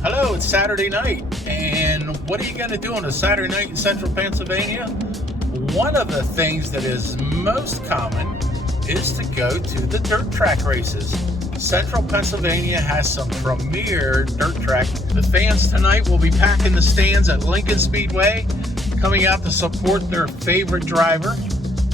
Hello, it's Saturday night, and what are you going to do on a Saturday night in central Pennsylvania? One of the things that is most common is to go to the dirt track races. Central Pennsylvania has some premier dirt track. The fans tonight will be packing the stands at Lincoln Speedway, coming out to support their favorite driver.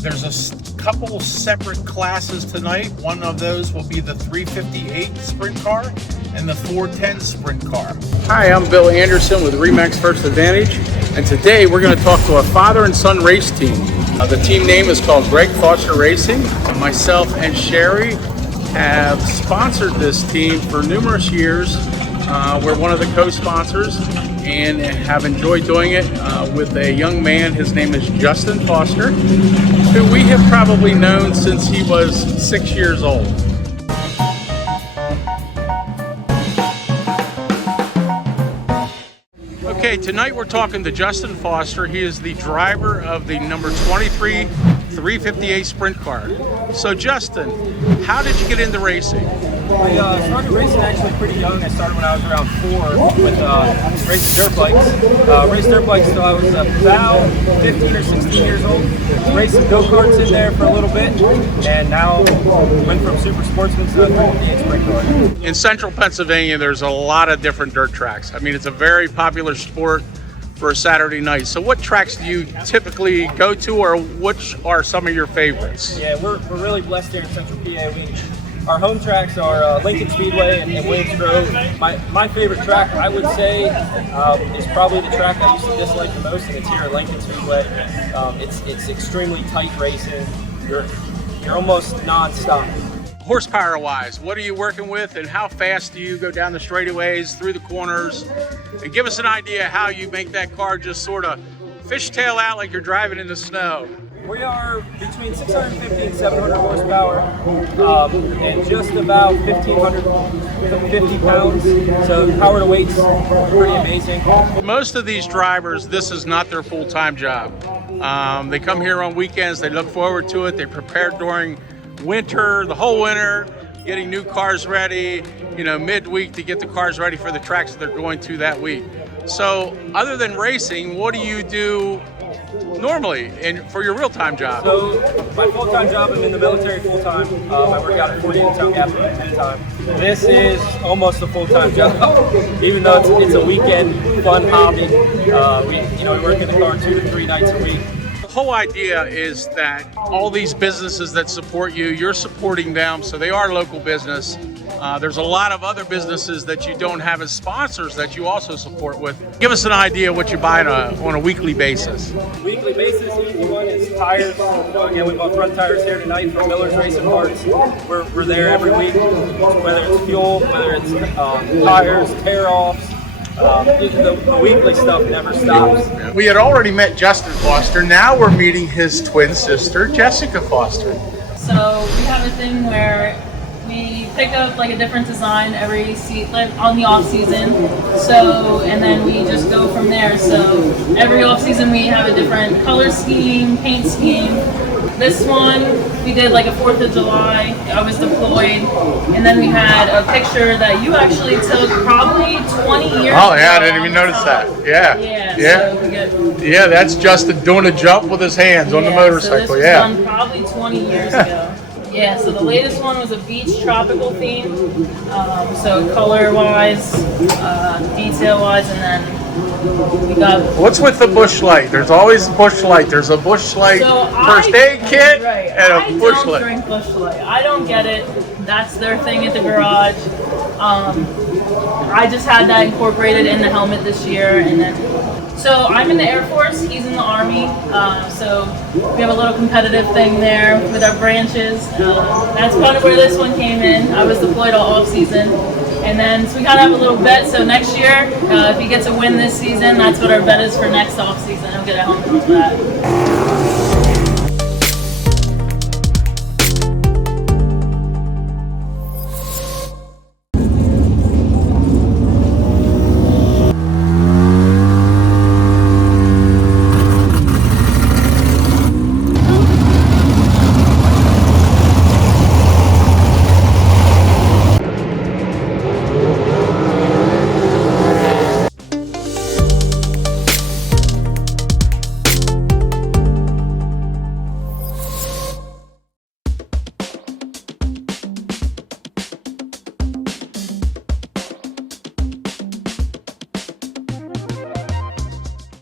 There's a couple separate classes tonight. One of those will be the 358 sprint car and the 410 sprint car. Hi, I'm Bill Anderson with Remax First Advantage, and today we're going to talk to a father and son race team. The team name is called Gregg Foster Racing. Myself and Sherri have sponsored this team for numerous years. We're one of the co-sponsors and have enjoyed doing it with a young man. His name is Justin Foster, who we have probably known since he was 6 years old. Okay, tonight we're talking to Justin Foster. He is the driver of the number 23 358 sprint car. So Justin, how did you get into racing? I started racing actually pretty young. I started when I was around 4 with racing dirt bikes. Raced dirt bikes till I was about 15 or 16 years old. Raced some go-karts in there for a little bit, and now went from super sportsman to a 358 sprint car. In central Pennsylvania, there's a lot of different dirt tracks. I mean, it's a very popular sport for a Saturday night. So what tracks do you typically go to, or which are some of your favorites? Yeah, we're really blessed here in central PA. Our home tracks are Lincoln Speedway and Williams Grove. My favorite track, I would say, is probably the track I used to dislike the most, and it's here at Lincoln Speedway. It's extremely tight racing. You're almost non-stop. Horsepower-wise, what are you working with, and how fast do you go down the straightaways, through the corners? And give us an idea how you make that car just sort of fishtail out like you're driving in the snow. We are between 650 and 700 horsepower and just about 1,550 pounds. So power to weight's pretty amazing. Most of these drivers, this is not their full-time job. They come here on weekends, they look forward to it, they prepare during winter, the whole winter, getting new cars ready, midweek to get the cars ready for the tracks that they're going to that week. So other than racing, what do you do normally and for your real-time job? So my full-time job, I'm in the military full-time. I work out at 48 town gas full-time. This is almost a full-time job, even though it's a weekend fun hobby. We work in the car 2 to 3 nights a week. The whole idea is that all these businesses that support you, you're supporting them, so they are local business. There's a lot of other businesses that you don't have as sponsors that you also support with. Give us an idea what you buy on a weekly basis. Weekly basis, easy one is tires. Again, we bought front tires here tonight from Miller's Racing Parts. We're there every week, whether it's fuel, whether it's tires, tear-offs. The weekly stuff never stops. We had already met Justin Foster. Now we're meeting his twin sister, Jessica Foster. So we have a thing where we pick up like a different design every on the off season. So, and then we just go from there. So every off season we have a different color scheme, paint scheme. This one we did like a 4th of July. I was deployed, and then we had a picture that you actually took probably 20 years ago. Oh yeah, I didn't even notice that. Yeah, that's Justin doing a jump with his hands on the motorcycle. So this was done probably 20 years ago. Yeah, so the latest one was a beach tropical theme. So color-wise, detail-wise, and then we got... What's with the bush light? There's always a bush light. There's a bush light first aid kit and a bush light. I don't drink bush light. I don't get it. That's their thing at the garage. I just had that incorporated in the helmet this year, and then... So I'm in the Air Force, he's in the Army, so we have a little competitive thing there with our branches. That's kind of where this one came in. I was deployed all off season, and then so we kind of have a little bet. So next year, if he gets a win this season, that's what our bet is for next off season. He'll get a helmet with that.